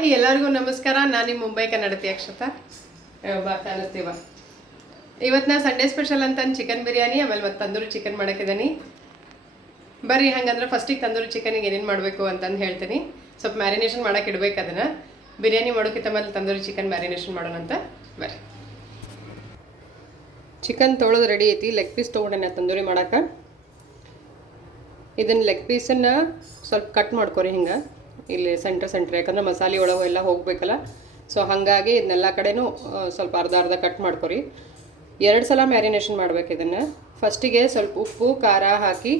Hi ಎಲ್ಲರಿಗೂ ನಮಸ್ಕಾರ. ನಾನು ನಿಮ್ಮ ಮುಂಬೈ ಕನ್ನಡತಿ ಅಕ್ಷತಾ. ಬಾ ಕಾಣಿಸ್ತೀವ. ಇವತ್ತು ನಾ ಸಂಡೇ ಸ್ಪೆಷಲ್ ಅಂತ ಚಿಕನ್ ಬಿರಿಯಾನಿ ಆಮೇಲೆ ಮತ್ತು ತಂದೂರಿ ಚಿಕನ್ ಮಾಡಕ್ಕಿದ್ದೀನಿ. ಬರ್ರಿ ಹಂಗಂದ್ರೆ ಫಸ್ಟಿಗೆ ತಂದೂರಿ ಚಿಕನಿಗೆ ಏನೇನು ಮಾಡಬೇಕು ಅಂತಂದು ಹೇಳ್ತೀನಿ. ಸ್ವಲ್ಪ ಮ್ಯಾರಿನೇಷನ್ ಮಾಡೋಕೆ ಇಡ್ಬೇಕು ಅದನ್ನು. ಬಿರಿಯಾನಿ ಮಾಡೋಕ್ಕಿಂತ ಮೊದಲು ತಂದೂರಿ ಚಿಕನ್ ಮ್ಯಾರಿನೇಷನ್ ಮಾಡೋಣ ಅಂತ ಬರ್ರಿ. ಚಿಕನ್ ತೊಳೆದು ರೆಡಿ ಐತಿ. ಲೆಗ್ ಪೀಸ್ ತೊಗೊಂಡೇನೆ ತಂದೂರಿ ಮಾಡೋಕೆ. ಇದನ್ನು ಲೆಗ್ ಪೀಸನ್ನು ಸ್ವಲ್ಪ ಕಟ್ ಮಾಡ್ಕೊರಿ ಹಿಂಗೆ ಇಲ್ಲಿ ಸೆಂಟ್ರ್ ಯಾಕಂದ್ರೆ ಮಸಾಲೆ ಒಳಗೆ ಎಲ್ಲ ಹೋಗಬೇಕಲ್ಲ. ಸೊ ಹಾಗಾಗಿ ಇದನ್ನೆಲ್ಲ ಕಡೆನೂ ಸ್ವಲ್ಪ ಅರ್ಧ ಕಟ್ ಮಾಡ್ಕೊರಿ. 2 ಸಲ ಮ್ಯಾರಿನೇಷನ್ ಮಾಡ್ಬೇಕು ಇದನ್ನು. ಫಸ್ಟಿಗೆ ಸ್ವಲ್ಪ ಉಪ್ಪು ಖಾರ ಹಾಕಿ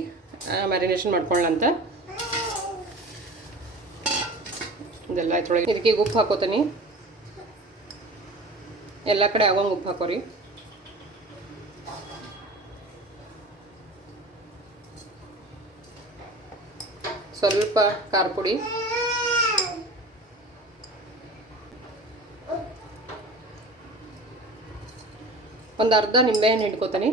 ಮ್ಯಾರಿನೇಷನ್ ಮಾಡ್ಕೊಳ್ಳಂತ. ಇದೆಲ್ಲ ಇದ್ರೊಳಗೆ ಇದಕ್ಕೆ ಉಪ್ಪು ಹಾಕೋತೀನಿ. ಎಲ್ಲ ಕಡೆ ಆಗೋಂಗೆ ಉಪ್ಪು ಹಾಕೋರಿ. ಸ್ವಲ್ಪ ಖಾರ ಪುಡಿ, ಒಂದು ಅರ್ಧ ನಿಂಬೆಹಣ್ಣು ಹಿಡ್ಕೋತೀನಿ.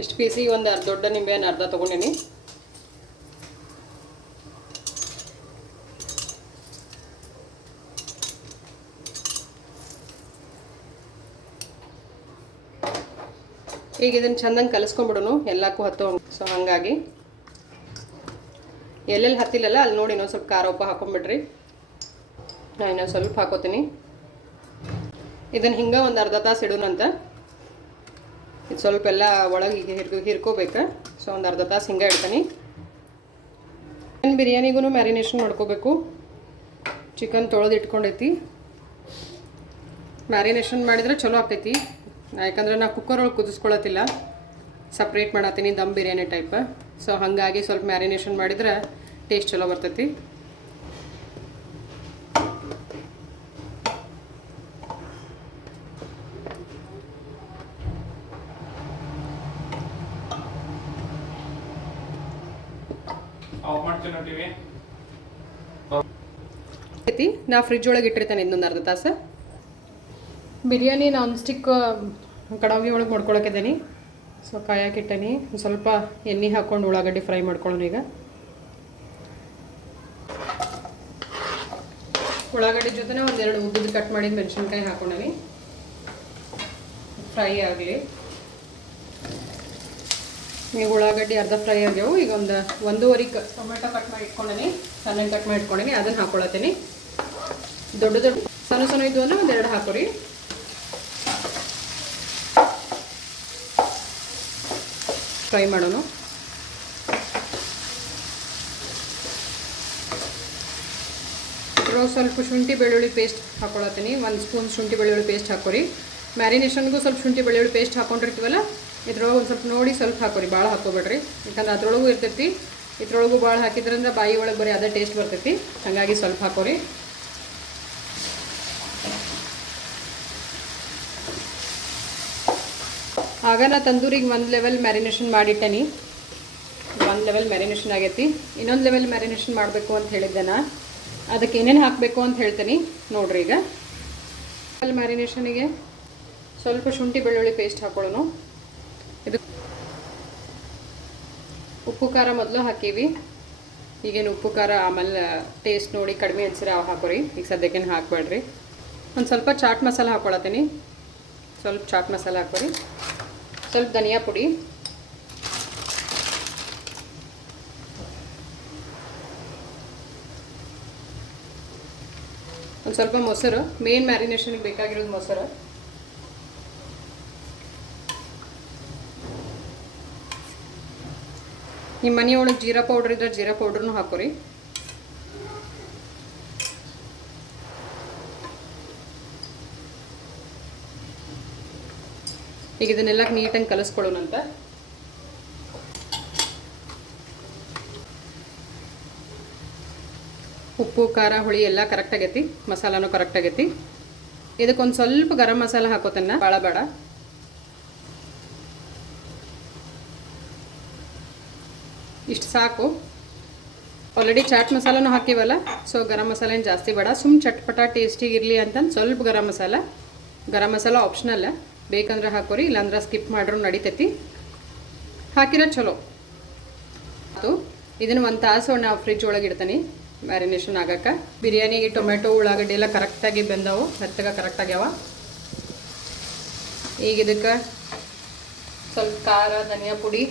ಇಷ್ಟು ಪೀಸಿಗೆ ಒಂದು ದೊಡ್ಡ ನಿಂಬೆಹಣ್ಣು ಅರ್ಧ ತೊಗೊಂಡಿನಿ. ಈಗ ಇದನ್ನು ಚೆಂದಂಗೆ ಕಲಿಸ್ಕೊಂಡ್ಬಿಡೋನು ಎಲ್ಲಕ್ಕೂ ಹತ್ತೋ. ಸೊ ಹಾಗಾಗಿ ಎಲ್ಲೆಲ್ಲಿ ಹತ್ತಿಲ್ಲಲ್ಲ ಅಲ್ಲಿ ನೋಡಿ ಇನ್ನೊಂದು ಸ್ವಲ್ಪ ಖಾರ ಉಪ್ಪು ಹಾಕೊಂಡ್ಬಿಡ್ರಿ. ನಾನು ಇನ್ನೊಂದು ಸ್ವಲ್ಪ ಹಾಕೋತೀನಿ. ಇದನ್ನು ಹಿಂಗೆ ಒಂದು ಅರ್ಧ ತಾಸು ಇಡೋಣಂತ. ಇದು ಸ್ವಲ್ಪ ಎಲ್ಲ ಒಳಗೆ ಈಗ ಹಿರ್ಕೋಬೇಕು. ಸೊ ಒಂದು ಅರ್ಧ ತಾಸು ಹಿಂಗೆ ಇಡ್ತೀನಿ. ಚಿಕನ್ ಬಿರಿಯಾನಿಗೂ ಮ್ಯಾರಿನೇಷನ್ ಮಾಡ್ಕೋಬೇಕು. ಚಿಕನ್ ತೊಳೆದು ಇಟ್ಕೊಂಡೈತಿ. ಮ್ಯಾರಿನೇಷನ್ ಮಾಡಿದರೆ ಚಲೋ ಆಗ್ತೈತಿ. ಯಾಕಂದ್ರೆ ನಾ ಕುಕ್ಕರ್ ಒಳಗೆ ಕುದಿಸ್ಕೊಳತ್ತಿಲ್ಲ, separate ಮಾಡತ್ತೀನಿ dum biryani type. So ಹಾಗಾಗಿ ಸ್ವಲ್ಪ ಮ್ಯಾರಿನೇಷನ್ ಮಾಡಿದ್ರೆ ಟೇಸ್ಟ್ ಚಲೋ ಬರ್ತೈತಿ. ನಾ ಫ್ರಿಜ್ ಒಳಗೆ ಇಟ್ಟಿರ್ತೇನೆ ಇನ್ನೊಂದು ಅರ್ಧ ತಾಸು. ಬಿರಿಯಾನಿ ನಾನ್ ಸ್ಟಿಕ್ ಕಡಾವಿ ಒಳಗೆ ಮಾಡ್ಕೊಳಕಿದ್ದೀನಿ. ಸೊ ಕಾಯಕ್ಕಿಟ್ಟನಿ. ಸ್ವಲ್ಪ ಎಣ್ಣೆ ಹಾಕ್ಕೊಂಡು ಉಳ್ಳಾಗಡ್ಡಿ ಫ್ರೈ ಮಾಡ್ಕೊಳ್ಳೋಣ. ಈಗ ಉಳ್ಳಾಗಡ್ಡಿ ಜೊತೆ ಒಂದೆರಡು ಉದ್ದಿದ್ದು ಕಟ್ ಮಾಡಿದ ಮೆಣಸಿನ್ಕಾಯಿ ಹಾಕೊಂಡೀನಿ. ಫ್ರೈ ಆಗಲಿ. ಈಗ ಉಳ್ಳಾಗಡ್ಡಿ ಅರ್ಧ ಫ್ರೈ ಆಗ್ಯಾವು. ಈಗ ಒಂದೂವರೆ ಟೊಮೆಟೊ ಕಟ್ ಮಾಡಿ ಇಟ್ಕೊಂಡೀನಿ, ಸಣ್ಣ ಕಟ್ ಮಾಡಿ ಇಟ್ಕೊಂಡೀನಿ. ಅದನ್ನು ಹಾಕೊಳತ್ತೀನಿ. ದೊಡ್ಡ ಸಣ್ಣ ಇದ್ದು ಅಂದರೆ ಒಂದೆರಡು ಹಾಕೋರಿ. ಫ್ರೈ ಮಾಡೋಣ. ಸ್ವಲ್ಪ ಶುಂಠಿ ಬೆಳ್ಳುಳ್ಳಿ ಪೇಸ್ಟ್ ಹಾಕೊಳತ್ತೀನಿ. 1 ಸ್ಪೂನ್ ಶುಂಠಿ ಬೆಳ್ಳುಳ್ಳಿ ಪೇಸ್ಟ್ ಹಾಕೋರಿ. ಮ್ಯಾರಿನೇಷನ್ಗೂ ಸ್ವಲ್ಪ ಶುಂಠಿ ಬೆಳ್ಳುಳ್ಳಿ ಪೇಸ್ಟ್ ಹಾಕೊಂಡಿರ್ತೀವಲ್ಲ, ಇದ್ರೊಳಗೆ ಒಂದು ಸ್ವಲ್ಪ ನೋಡಿ ಸ್ವಲ್ಪ ಹಾಕೋರಿ, ಭಾಳ ಹಾಕೋಬೇಡ್ರಿ. ಯಾಕಂದ್ರೆ ಅದ್ರೊಳಗೂ ಇರ್ತೈತಿ, ಇದ್ರೊಳಗೂ ಭಾಳ ಹಾಕಿದ್ರಿಂದ ಬಾಯಿ ಒಳಗೆ ಬರೀ ಅದೇ ಟೇಸ್ಟ್ ಬರ್ತೈತಿ. ಹಾಗಾಗಿ ಸ್ವಲ್ಪ ಹಾಕೋರಿ. ಆಗ ನಾ ತಂದೂರಿಗೆ 1 ಲೆವೆಲ್ ಮ್ಯಾರಿನೇಷನ್ ಮಾಡಿಟ್ಟೇನಿ. 1 ಲೆವೆಲ್ ಮ್ಯಾರಿನೇಷನ್ ಆಗೈತಿ. ಇನ್ನೊಂದು ಲೆವೆಲ್ ಮ್ಯಾರಿನೇಷನ್ ಮಾಡಬೇಕು ಅಂತ ಹೇಳಿದ್ದೆ ನಾ. ಅದಕ್ಕೆ ಏನೇನು ಹಾಕಬೇಕು ಅಂತ ಹೇಳ್ತೀನಿ ನೋಡ್ರಿ. ಈಗ ಮ್ಯಾರಿನೇಷನಿಗೆ ಸ್ವಲ್ಪ ಶುಂಠಿ ಬೆಳ್ಳುಳ್ಳಿ ಪೇಸ್ಟ್ ಹಾಕೊಳ್ಳೋಣ. ಇದು ಉಪ್ಪು ಖಾರ ಮೊದಲು ಹಾಕೀವಿ. ಈಗೇನು ಉಪ್ಪು ಖಾರ ಆಮೇಲೆ ಟೇಸ್ಟ್ ನೋಡಿ ಕಡಿಮೆ ಅನ್ಸಿದ್ರೆ ಅವು ಹಾಕೋರಿ. ಈಗ ಸದ್ಯಕ್ಕೇನು ಹಾಕಬೇಡ್ರಿ. ಒಂದು ಸ್ವಲ್ಪ ಚಾಟ್ ಮಸಾಲ ಹಾಕೊಳತ್ತೀನಿ. ಸ್ವಲ್ಪ ಚಾಟ್ ಮಸಾಲ ಹಾಕೋರಿ. ಸ್ವಲ್ಪ ಧನಿಯಾ ಪುಡಿ, ಒಂದು ಸ್ವಲ್ಪ ಮೊಸರು. ಮೇನ್ ಮ್ಯಾರಿನೇಷನ್ಗೆ ಬೇಕಾಗಿರೋದು ಮೊಸರು. ನಿಮ್ಮ ಮನೆಯೊಳಗೆ ಜೀರಾ ಪೌಡ್ರ್ ಇದ್ರೆ ಜೀರಾ ಪೌಡ್ರನ್ನೂ ಹಾಕೋರಿ. ಈಗ ಇದನ್ನೆಲ್ಲ ನೀಟಾಗಿ ಕಲಿಸ್ಕೊಳ್ಳೋಣಂತ. ಉಪ್ಪು ಖಾರ ಹುಳಿ ಎಲ್ಲ ಕರೆಕ್ಟ್ ಆಗೈತಿ. ಮಸಾಲಾನು ಕರೆಕ್ಟ್ ಆಗೈತಿ. ಇದಕ್ಕೊಂದು ಸ್ವಲ್ಪ ಗರಂ ಮಸಾಲ ಹಾಕೋತನ್ನ, ಭಾಳ ಬೇಡ. ಇಷ್ಟು ಸಾಕು. Already chat ಮಸಾಲನೂ ಹಾಕಿವಲ್ಲ, so garam masala ಏನು ಜಾಸ್ತಿ ಬೇಡ. ಸುಮ್ಮ ಚಟ್ಪಟ ಟೇಸ್ಟಿಗೆ ಇರಲಿ ಅಂತಂದು ಸ್ವಲ್ಪ ಗರಂ ಮಸಾಲ ಆಪ್ಷನಲ್. ಬೇಕಂದ್ರೆ ಹಾಕೋರಿ, ಇಲ್ಲಾಂದ್ರೆ ಸ್ಕಿಪ್ ಮಾಡ್ರೂ ನಡಿತೈತಿ. ಹಾಕಿರೋ ಚಲೋ ಅದು. ಇದನ್ನು 1 ತಾಸು ನಾವು ಫ್ರಿಜ್ ಒಳಗೆ ಇಡ್ತೀನಿ ಮ್ಯಾರಿನೇಷನ್ ಆಗಕ್ಕೆ. ಬಿರಿಯಾನಿಗೆ ಟೊಮೆಟೊ ಉಳ್ಳಾಗಡ್ಡಿ ಎಲ್ಲ ಕರೆಕ್ಟಾಗಿ ಬೆಂದವು, ಮೆತ್ತಗೆ ಕರೆಕ್ಟಾಗ್ಯಾವ. ಈಗ ಇದಕ್ಕೆ ಸ್ವಲ್ಪ ಖಾರ, ಧನಿಯಾ ಪುಡಿ,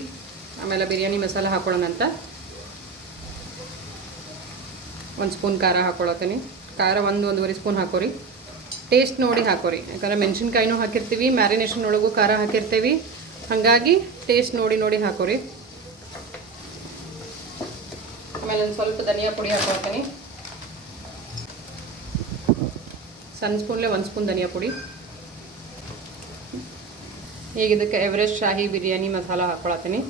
ಆಮೇಲೆ ಬಿರಿಯಾನಿ ಮಸಾಲ ಹಾಕೊಳ್ಳೋಣಂತ. 1 ಸ್ಪೂನ್ ಖಾರ ಹಾಕ್ಕೊಳತ್ತೀನಿ. ಖಾರ 1-1.5 ಸ್ಪೂನ್ ಹಾಕೋರಿ. ಟೇಸ್ಟ್ ನೋಡಿ ಹಾಕೋರಿ, ಯಾಕಂದ್ರೆ ಮೆಣಸಿನ್ಕಾಯಿನೂ ಹಾಕಿರ್ತೀವಿ, ಮ್ಯಾರಿನೇಷನ್ ಒಳಗೂ ಖಾರ ಹಾಕಿರ್ತೀವಿ, ಹಾಗಾಗಿ ಟೇಸ್ಟ್ ನೋಡಿ ಹಾಕೋರಿ. ಆಮೇಲೆ ಒಂದು ಸ್ವಲ್ಪ ಧನಿಯಾ ಪುಡಿ ಹಾಕೊಳ್ತೀನಿ. ಸಣ್ಣ ಸ್ಪೂನ್ಲೆ 1 ಸ್ಪೂನ್ ಧನಿಯಾ ಪುಡಿ. ಈಗ ಇದಕ್ಕೆ ಎವರೆಸ್ಟ್ ಶಾಹಿ ಬಿರಿಯಾನಿ ಮಸಾಲ ಹಾಕ್ಕೊಳತ್ತೀನಿ.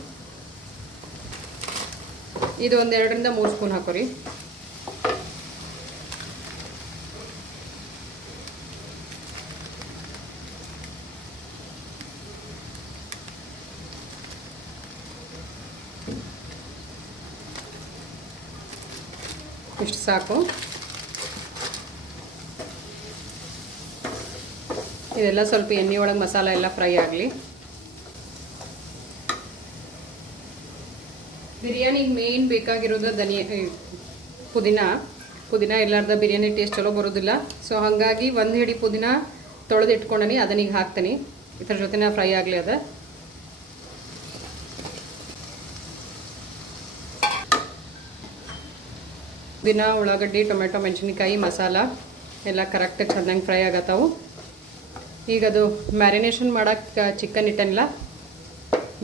ಇದು 1-2-3 ಸ್ಪೂನ್ ಹಾಕೋರಿ. ಇಷ್ಟು ಸಾಕು. ಇದೆಲ್ಲ ಸ್ವಲ್ಪ ಎಣ್ಣೆ ಒಳಗೆ ಮಸಾಲ ಎಲ್ಲ ಫ್ರೈ ಆಗಲಿ. ಬಿರಿಯಾನಿಗೆ ಮೇನ್ ಬೇಕಾಗಿರೋದು ಪುದೀನ ಇಲ್ಲಾರ್ದ ಬಿರಿಯಾನಿ ಟೇಸ್ಟ್ ಚಲೋ ಬರೋದಿಲ್ಲ. ಸೊ ಹಾಗಾಗಿ 1 ಹಿಡಿ ಪುದೀನ ತೊಳೆದು ಇಟ್ಕೊಂಡನಿ, ಅದನ್ನೀಗ ಹಾಕ್ತೀನಿ. ಇದ್ರ ಜೊತೆನ ಫ್ರೈ ಆಗಲಿ ಅದು. ಪುದೀನ, ಉಳ್ಳಾಗಡ್ಡಿ, ಟೊಮೆಟೊ, ಮೆಣಸಿನ್ಕಾಯಿ, ಮಸಾಲ ಎಲ್ಲ ಕರೆಕ್ಟಾಗಿ ಚೆನ್ನಾಗಿ ಫ್ರೈ ಆಗತ್ತವು. ಈಗ ಅದು ಮ್ಯಾರಿನೇಷನ್ ಮಾಡೋಕ್ಕೆ ಚಿಕನ್ ಇಟ್ಟನಿಲ್ಲ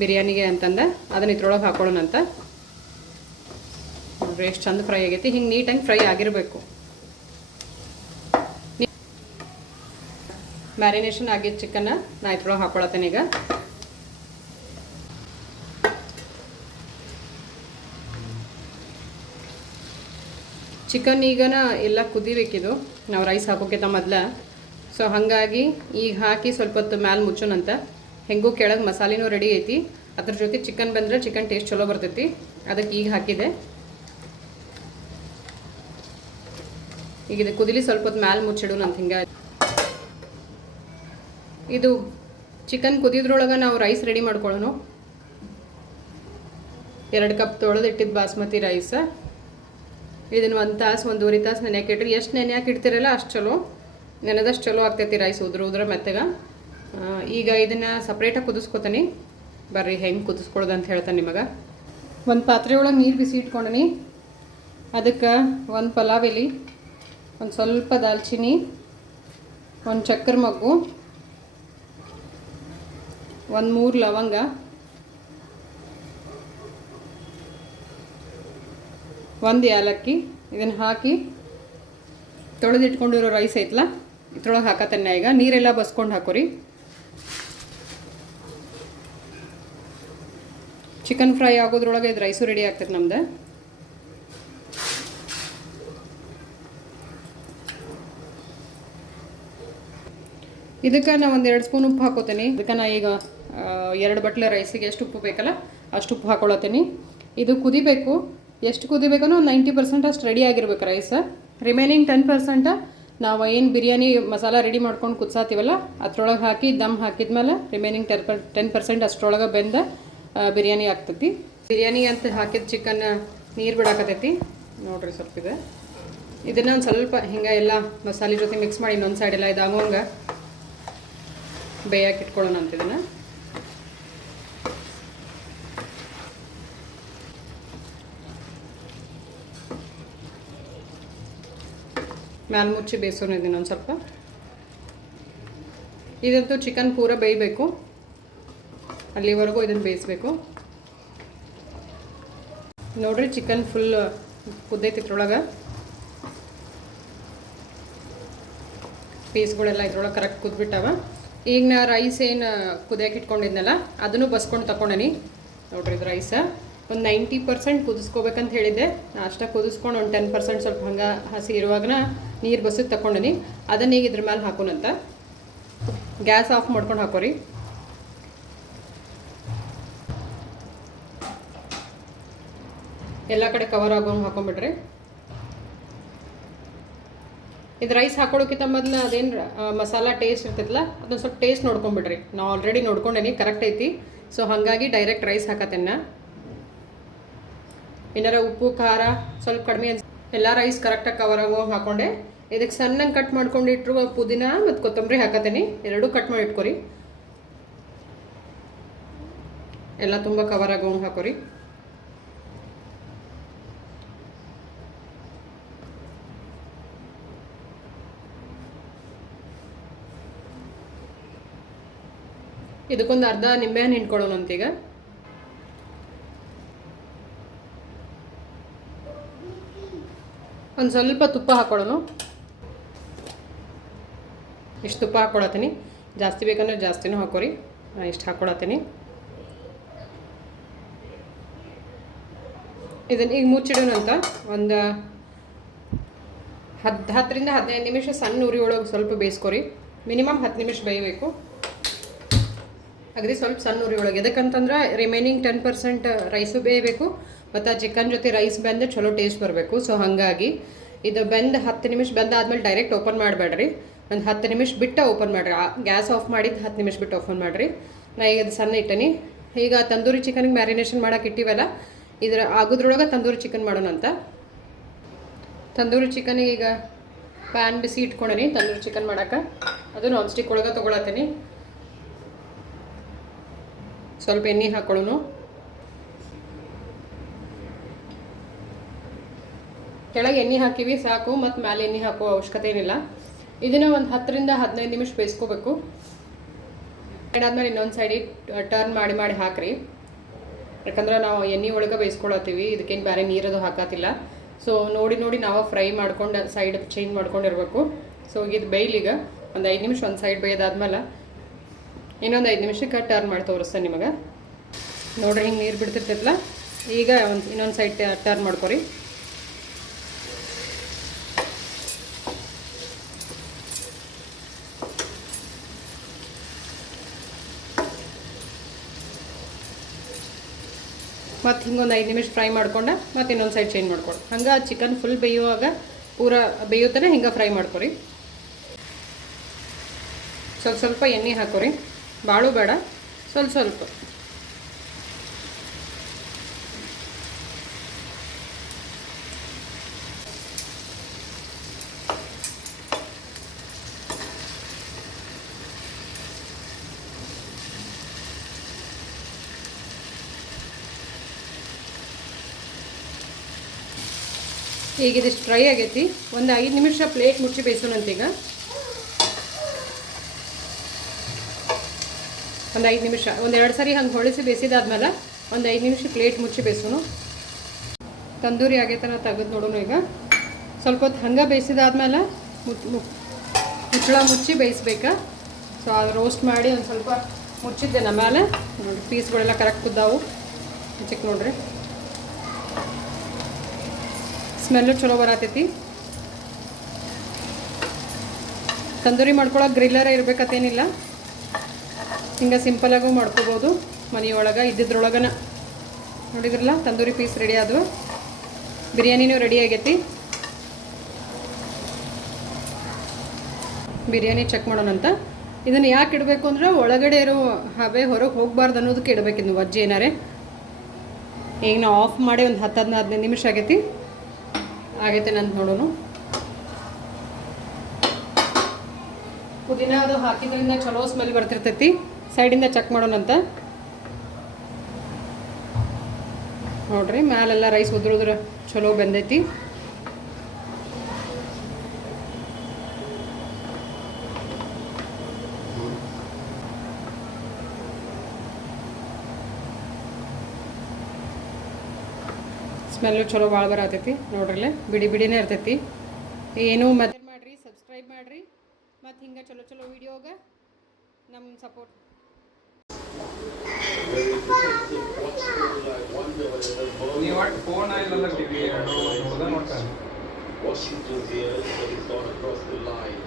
ಬಿರಿಯಾನಿಗೆ ಅಂತಂದು, ಅದನ್ನ ಇದ್ರೊಳಗೆ ಹಾಕೊಳ್ಳೋಣಂತ. ನೋಡ್ರಿ ಎಷ್ಟು ಚಂದ ಫ್ರೈ ಆಗೈತಿ. ಹಿಂಗೆ ನೀಟಾಗಿ ಫ್ರೈ ಆಗಿರಬೇಕು. ಮ್ಯಾರಿನೇಷನ್ ಆಗಿದ್ದ ಚಿಕನ್ನ ನಾ ಇದ್ರೊಳಗೆ ಹಾಕೊಳತ್ತೇನೆ. ಈಗ ಚಿಕನ್ ಈಗನ ಎಲ್ಲ ಕುದಿಬೇಕಿದು, ನಾವು ರೈಸ್ ಹಾಕೋಕ್ಕಿಂತ ಮೊದಲ. ಸೊ ಹಾಗಾಗಿ ಈಗ ಹಾಕಿ ಸ್ವಲ್ಪ ಹೊತ್ತು ಮ್ಯಾಲೆ ಮುಚ್ಚೋಣಂತ. ಹೆಂಗೂ ಕೆಳಗೆ ಮಸಾಲೆನೂ ರೆಡಿ ಐತಿ, ಅದ್ರ ಜೊತೆ ಚಿಕನ್ ಬಂದರೆ ಚಿಕನ್ ಟೇಸ್ಟ್ ಚಲೋ ಬರ್ತೈತಿ. ಅದಕ್ಕೆ ಈಗ ಹಾಕಿದೆ. ಈಗ ಇದು ಕುದಿಲಿ ಸ್ವಲ್ಪ ಹೊತ್ತು ಮ್ಯಾಲೆ ಮುಚ್ಚಿಡೋಣಂತ. ಹಿಂಗೆ ಇದು ಚಿಕನ್ ಕುದಿದ್ರೊಳಗೆ ನಾವು ರೈಸ್ ರೆಡಿ ಮಾಡ್ಕೊಳ್ಳೋಣ. 2 ಕಪ್ ತೊಳೆದಿಟ್ಟಿದ್ದು ಬಾಸ್ಮತಿ ರೈಸ್. ಇದನ್ನು 1 ತಾಸು 1.5 ತಾಸು ನೆನೆಯಾಕೆ ಇಟ್ರಿ. ಎಷ್ಟು ನೆನೆಯಾಕೆ ಇಡ್ತಿರಲ್ಲ ಅಷ್ಟು ಚಲೋ, ನೆನೆದಷ್ಟು ಚಲೋ ಆಗ್ತೈತಿ ರೈಸ್ ಉದ್ರ ಮೆತ್ತಗೆ. ಈಗ ಇದನ್ನು ಸಪ್ರೇಟಾಗಿ ಕುದಿಸ್ಕೊತೀನಿ. ಬರ್ರಿ ಹೆಂಗೆ ಕುದಿಸ್ಕೊಳ್ಳೋದು ಅಂತ ಹೇಳ್ತಾನೆ ನಿಮಗೆ. ಒಂದು ಪಾತ್ರೆ ಒಳಗೆ ನೀರು ಬಿಸಿ ಇಟ್ಕೊಂಡನಿ. ಅದಕ್ಕೆ 1 ಪಲಾವ್ ಎಲೆ, ಒಂದು ಸ್ವಲ್ಪ ದಾಲ್ಚಿನ್ನಿ, 1 ಚಕ್ಕರ್ ಮೊಗ್ಗು, 1-3 ಲವಂಗ, 1 ಏಲಕ್ಕಿ. ಇದನ್ನು ಹಾಕಿ ತೊಳೆದಿಟ್ಕೊಂಡಿರೋ ರೈಸ್ ಐತಲ್ಲ ಇದ್ರೊಳಗೆ ಹಾಕತ್ತೇನೆ. ಈಗ ನೀರೆಲ್ಲ ಬಸ್ಕೊಂಡು ಹಾಕೋರಿ. ಚಿಕನ್ ಫ್ರೈ ಆಗೋದ್ರೊಳಗೆ ಇದು ರೈಸು ರೆಡಿ ಆಗ್ತದೆ ನಮ್ದು. ಇದಕ್ಕೆ ನಾ 1-2 ಸ್ಪೂನ್ ಉಪ್ಪು ಹಾಕೋತೀನಿ. ಇದಕ್ಕೆ ನಾ ಈಗ 2 ಬಟ್ಲೆ ರೈಸಿಗೆ ಎಷ್ಟು ಉಪ್ಪು ಬೇಕಲ್ಲ ಅಷ್ಟು ಉಪ್ಪು ಹಾಕೊಳತ್ತೀನಿ. ಇದು ಕುದಿಬೇಕು. ಎಷ್ಟು ಕುದಿಬೇಕೋ ಒಂದು 90% ಅಷ್ಟು ರೆಡಿ ಆಗಿರ್ಬೇಕು ರೈಸ್. ರಿಮೈನಿಂಗ್ 10% ನಾವು ಏನು ಬಿರಿಯಾನಿ ಮಸಾಲ ರೆಡಿ ಮಾಡ್ಕೊಂಡು ಕುದಿಸಾತೀವಲ್ಲ ಅದ್ರೊಳಗೆ ಹಾಕಿ ದಮ್ ಹಾಕಿದ್ಮೇಲೆ ರಿಮೈನಿಂಗ್ 10% ಅಷ್ಟರೊಳಗೆ ಬೆಂದ ಬಿರಿಯಾನಿ ಆಗ್ತೈತಿ. ಬಿರಿಯಾನಿ ಅಂತ ಹಾಕಿದ ಚಿಕನ್ ನೀರು ಬಿಡಾಕತ್ತೈತಿ ನೋಡಿರಿ. ಸ್ವಲ್ಪ ಇದೆ, ಇದನ್ನು ಒಂದು ಸ್ವಲ್ಪ ಹಿಂಗೆ ಎಲ್ಲ ಮಸಾಲೆ ಜೊತೆ ಮಿಕ್ಸ್ ಮಾಡಿ ಇನ್ನೊಂದು ಸೈಡೆಲ್ಲ ಇದಾಗೋಂಗೆ ಬೇಯಕ್ಕೆ ಇಟ್ಕೊಳ್ಳೋಣ ಅಂತ. ಇದನ್ನು ಮ್ಯಾಲೆ ಮುಚ್ಚಿ ಬೇಯಿಸೋಣ ಇದನ್ನು ಒಂದು ಸ್ವಲ್ಪ. ಇದಂತೂ ಚಿಕನ್ ಪೂರ ಬೇಯಬೇಕು, ಅಲ್ಲಿವರೆಗೂ ಇದನ್ನು ಬೇಯಿಸಬೇಕು. ನೋಡಿರಿ ಚಿಕನ್ ಫುಲ್ ಕುದ್ದೈತಿ ಇದ್ರೊಳಗೆ. ಪೀಸ್ಗಳೆಲ್ಲ ಇದ್ರೊಳಗೆ ಕರೆಕ್ಟ್ ಕುದ್ಬಿಟ್ಟವ. ಈಗ ನಾ ರೈಸ್ ಏನು ಕುದಿಯಕ್ಕೆ ಇಟ್ಕೊಂಡಿದ್ನಲ್ಲ ಅದನ್ನು ಬಸ್ಕೊಂಡು ತಗೊಂಡನಿ. ನೋಡಿರಿ ಇದು ರೈಸ ಒಂದು 90% ಕುದಿಸ್ಕೋಬೇಕಂತ ಹೇಳಿದ್ದೆ. ನಾ ಅಷ್ಟೇ ಕುದಿಸ್ಕೊಂಡು ಒಂದು 10% ಸ್ವಲ್ಪ ಹಂಗೆ ಹಸಿ ಇರುವಾಗನ ನೀರು ಬಸಿಗೆ ತಗೊಂಡಿನಿ. ಅದನ್ನ ಈಗ ಇದ್ರ ಮೇಲೆ ಹಾಕೋಣಂತ. ಗ್ಯಾಸ್ ಆಫ್ ಮಾಡ್ಕೊಂಡು ಹಾಕೋರಿ. ಎಲ್ಲ ಕಡೆ ಕವರ್ ಆಗೋಂಗೆ ಹಾಕೊಂಡ್ಬಿಡ್ರಿ. ಇದು ರೈಸ್ ಹಾಕೊಳ್ಳೋಕ್ಕಿಂತ ಮೊದಲು ಅದೇನು ಮಸಾಲ ಟೇಸ್ಟ್ ಇರ್ತೈತಲ್ಲ ಅದೊಂದು ಸ್ವಲ್ಪ ಟೇಸ್ಟ್ ನೋಡ್ಕೊಂಬಿಡ್ರಿ. ನಾವು ಆಲ್ರೆಡಿ ನೋಡ್ಕೊಂಡೇನಿ ಕರೆಕ್ಟ್ ಐತಿ. ಸೊ ಹಾಗಾಗಿ ಡೈರೆಕ್ಟ್ ರೈಸ್ ಹಾಕತ್ತೇನೆ. ಏನಾರ ಉಪ್ಪು ಖಾರ ಸ್ವಲ್ಪ ಕಡಿಮೆ ಎಲ್ಲ ರೈಸ್ ಕರೆಕ್ಟಾಗಿ ಕವರ್ ಆಗೋ ಹಾಕೊಂಡೆ. ಇದಕ್ಕೆ ಸಣ್ಣಗೆ ಕಟ್ ಮಾಡ್ಕೊಂಡಿಟ್ರು ಪುದೀನ ಮತ್ತು ಕೊತ್ತಂಬರಿ ಹಾಕತ್ತೇನೆ. ಎರಡೂ ಕಟ್ ಮಾಡಿ ಇಟ್ಕೊರಿ. ಎಲ್ಲ ತುಂಬ ಕವರ್ ಆಗೋ ಹಾಕೋರಿ. ಇದಕ್ಕೊಂದು ಅರ್ಧ ನಿಂಬೆಹಣ್ಣು ಹಿಂಡ್ಕೊಳ್ಳೋಣ ಅಂತೀಗ. ಒಂದು ಸ್ವಲ್ಪ ತುಪ್ಪ ಹಾಕೊಳ್ಳೋಣ. ಇಷ್ಟು ತುಪ್ಪ ಹಾಕ್ಕೊಳತ್ತೀನಿ. ಜಾಸ್ತಿ ಬೇಕಂದ್ರೆ ಜಾಸ್ತಿನೂ ಹಾಕೋರಿ. ನಾನು ಇಷ್ಟು ಹಾಕ್ಕೊಳತ್ತೀನಿ. ಇದನ್ನು ಈಗ ಮುಚ್ಚಿಡೋಣ ಅಂತ ಒಂದು 10ರಿಂದ 15 ನಿಮಿಷ ಸಣ್ಣ ಉರಿ ಒಳಗೆ ಸ್ವಲ್ಪ ಬೇಯಿಸ್ಕೊರಿ. ಮಿನಿಮಮ್ 10 ನಿಮಿಷ ಬೇಯಬೇಕು. ಅಗದಿ ಸ್ವಲ್ಪ ಸಣ್ಣ ಉರಿ ಒಳಗೆ. ಎದಕ್ಕಂತಂದ್ರೆ ರಿಮೈನಿಂಗ್ 10% ರೈಸು ಬೇಯಬೇಕು ಮತ್ತು ಆ ಚಿಕನ್ ಜೊತೆ ರೈಸ್ ಬೆಂದು ಚಲೋ ಟೇಸ್ಟ್ ಬರಬೇಕು. ಸೊ ಹಾಗಾಗಿ ಇದು ಬೆಂದು 10 ನಿಮಿಷ ಬೆಂದಾದ್ಮೇಲೆ ಡೈರೆಕ್ಟ್ ಓಪನ್ ಮಾಡಬೇಡ್ರಿ. ಒಂದು 10 ನಿಮಿಷ ಬಿಟ್ಟು ಓಪನ್ ಮಾಡಿರಿ. ಗ್ಯಾಸ್ ಆಫ್ ಮಾಡಿದ್ದು 10 ನಿಮಿಷ ಬಿಟ್ಟು ಓಪನ್ ಮಾಡಿರಿ. ನಾ ಈಗ ಅದು ಸಣ್ಣ ಇಟ್ಟನಿ. ಈಗ ತಂದೂರಿ ಚಿಕನ್ಗೆ ಮ್ಯಾರಿನೇಷನ್ ಮಾಡೋಕೆ ಇಟ್ಟಿವಲ್ಲ, ಇದರ ಆಗೋದ್ರೊಳಗೆ ತಂದೂರಿ ಚಿಕನ್ ಮಾಡೋಣ ಅಂತ. ತಂದೂರಿ ಚಿಕನಿಗೆ ಈಗ ಪ್ಯಾನ್ ಬಿಸಿ ಇಟ್ಕೊಂಡೀನಿ ತಂದೂರಿ ಚಿಕನ್ ಮಾಡೋಕೆ. ಅದು ನಾನ್ ಸ್ಟಿಕ್ ಒಳಗೆ ತೊಗೊಳತ್ತೀನಿ. ಸ್ವಲ್ಪ ಎಣ್ಣೆ ಹಾಕೊಳ್ಳೋನು. ಕೆಳಗೆ ಎಣ್ಣೆ ಹಾಕಿವಿ ಸಾಕು, ಮತ್ತು ಮೇಲೆ ಎಣ್ಣೆ ಹಾಕೋ ಅವಶ್ಯಕತೆ ಏನಿಲ್ಲ. ಇದನ್ನು ಒಂದು 10ರಿಂದ 15 ನಿಮಿಷ ಬೇಯಿಸ್ಕೋಬೇಕು. ಆದ್ಮೇಲೆ ಇನ್ನೊಂದು ಸೈಡಿಗೆ ಟರ್ನ್ ಮಾಡಿ ಮಾಡಿ ಹಾಕ್ರಿ. ಯಾಕಂದ್ರೆ ನಾವು ಎಣ್ಣೆ ಒಳಗೆ ಬೇಯಿಸ್ಕೊಳತ್ತೀವಿ. ಇದಕ್ಕೇನು ಬೇರೆ ನೀರದು ಹಾಕತ್ತಿಲ್ಲ. ಸೊ ನೋಡಿ ನೋಡಿ ನಾವು ಫ್ರೈ ಮಾಡ್ಕೊಂಡು ಸೈಡ್ ಚೇಂಜ್ ಮಾಡ್ಕೊಂಡಿರ್ಬೇಕು. ಸೊ ಇದು ಬೇಯ್ಲಿಗ ಒಂದು 5 ನಿಮಿಷ ಒಂದು ಸೈಡ್ ಬೇಯ್ದಾದ್ಮೇಲೆ ಇನ್ನೊಂದು 5 ನಿಮಿಷಕ್ಕೆ ಟರ್ನ್ ಮಾಡಿ ತೋರಿಸ್ತೇನೆ ನಿಮಗೆ. ನೋಡ್ರಿ ಹಿಂಗೆ ನೀರು ಬಿಡ್ತಿರ್ತೈತಲ್ಲ, ಈಗ ಇನ್ನೊಂದು ಸೈಡ್ ಟರ್ನ್ ಮಾಡ್ಕೊರಿ. ಮತ್ತು ಹಿಂಗೊಂದು 5 ನಿಮಿಷ ಫ್ರೈ ಮಾಡ್ಕೊಂಡು ಮತ್ತು ಇನ್ನೊಂದು ಸೈಡ್ ಚೇಂಜ್ ಮಾಡ್ಕೊಡಿ. ಹಂಗೆ ಚಿಕನ್ ಫುಲ್ ಬೇಯುವಾಗ ಪೂರ ಬೇಯುತ್ತಾನೆ ಹಿಂಗೆ ಫ್ರೈ ಮಾಡ್ಕೊರಿ. ಸ್ವಲ್ಪ ಸ್ವಲ್ಪ ಎಣ್ಣೆ ಹಾಕೋರಿ, ಭಾಳ ಬೇಡ, ಸ್ವಲ್ಪ ಸ್ವಲ್ಪ. ಈಗ ಇದಿಷ್ಟು ಫ್ರೈ ಆಗೈತಿ. ಒಂದು 5 ನಿಮಿಷ ಪ್ಲೇಟ್ ಮುಚ್ಚಿ ಬೇಯಿಸೋಣಂತೀಗ. ಒಂದು 5 ನಿಮಿಷ, ಒಂದು 2 ಸರಿ ಹಂಗೆ ಹೊಳಿಸಿ ಬೇಯಿಸಿದಾದ್ಮೇಲೆ ಒಂದು 5 ನಿಮಿಷ ಪ್ಲೇಟ್ ಮುಚ್ಚಿ ಬೇಯಿಸೋನು. ತಂದೂರಿ ಆಗೈತೆ ನಾವು ತೆಗೆದು ನೋಡೋಣ. ಈಗ ಸ್ವಲ್ಪ ಹೊತ್ತು ಹಂಗೆ ಬೇಯಿಸಿದಾದ್ಮೇಲೆ ಮುಚ್ಚಳ ಮುಚ್ಚಿ ಬೇಯಿಸ್ಬೇಕಾ. ಸೊ ಅದು ರೋಸ್ಟ್ ಮಾಡಿ ಒಂದು ಸ್ವಲ್ಪ ಮುಚ್ಚಿದ್ದೆ ಆಮೇಲೆ ನೋಡಿ ಪೀಸ್ಗಳೆಲ್ಲ ಕರೆಕ್ಟ್ ಕುದ್ದಾವು. ಚಿಕ್ಕ ನೋಡ್ರಿ ಸ್ಮೆಲ್ಲು ಚಲೋ ಬರತೈತಿ. ತಂದೂರಿ ಮಾಡ್ಕೊಳಕ್ಕೆ ಗ್ರಿಲ್ಲರ ಇರಬೇಕತ್ತೇನಿಲ್ಲ, ಹಿಂಗೆ ಸಿಂಪಲಾಗೂ ಮಾಡ್ಕೋಬೋದು ಮನೆಯೊಳಗೆ ಇದ್ದಿದ್ರೊಳಗನ. ನೋಡಿದ್ರಲ್ಲ ತಂದೂರಿ ಪೀಸ್ ರೆಡಿ ಆದವು. ಬಿರಿಯಾನಿನೂ ರೆಡಿ ಆಗೈತಿ. ಬಿರಿಯಾನಿ ಚೆಕ್ ಮಾಡೋಣಂತ. ಇದನ್ನು ಯಾಕೆ ಇಡಬೇಕು ಅಂದ್ರೆ ಒಳಗಡೆ ಇರೋ ಹಬೆ ಹೊರಗೆ ಹೋಗಬಾರ್ದು ಅನ್ನೋದಕ್ಕೆ ಇಡಬೇಕಿದ್ನು ವಜ್ಜಿ ಏನಾರೆ. ಈಗ ನಾವು ಆಫ್ ಮಾಡಿ ಒಂದು 10-15 ನಿಮಿಷ ಆಗೈತೆ ನಂದು ನೋಡೋಣ. ಪುದೀನ ಅದು ಹಾಕಿದ್ರಿಂದ ಚಲೋ ಸ್ಮೆಲ್ ಬರ್ತಿರ್ತೈತಿ. ಸೈಡಿಂದ ಚೆಕ್ ಮಾಡೋಣಂತ. ನೋಡ್ರಿ ಮ್ಯಾಲೆಲ್ಲ ರೈಸ್ ಉದ್ರ ಚಲೋ ಬಂದೈತಿ. ಸ್ಮೆಲ್ಲು ಚಲೋ ಭಾಳ ಬರತೈತಿ. ನೋಡ್ರಲ್ಲೇ ಬಿಡಿ ಬಿಡಿನೇ ಇರ್ತೈತಿ. ಏನೂ ಮತ್ತೆ ಮಾಡಿರಿ, ಸಬ್ಸ್ಕ್ರೈಬ್ ಮಾಡಿರಿ, ಮತ್ತು ಹಿಂಗೆ ಚಲೋ ಚಲೋ ವೀಡಿಯೋಗೆ ನಮ್ಮ support. Washington here, but it's gone across the line.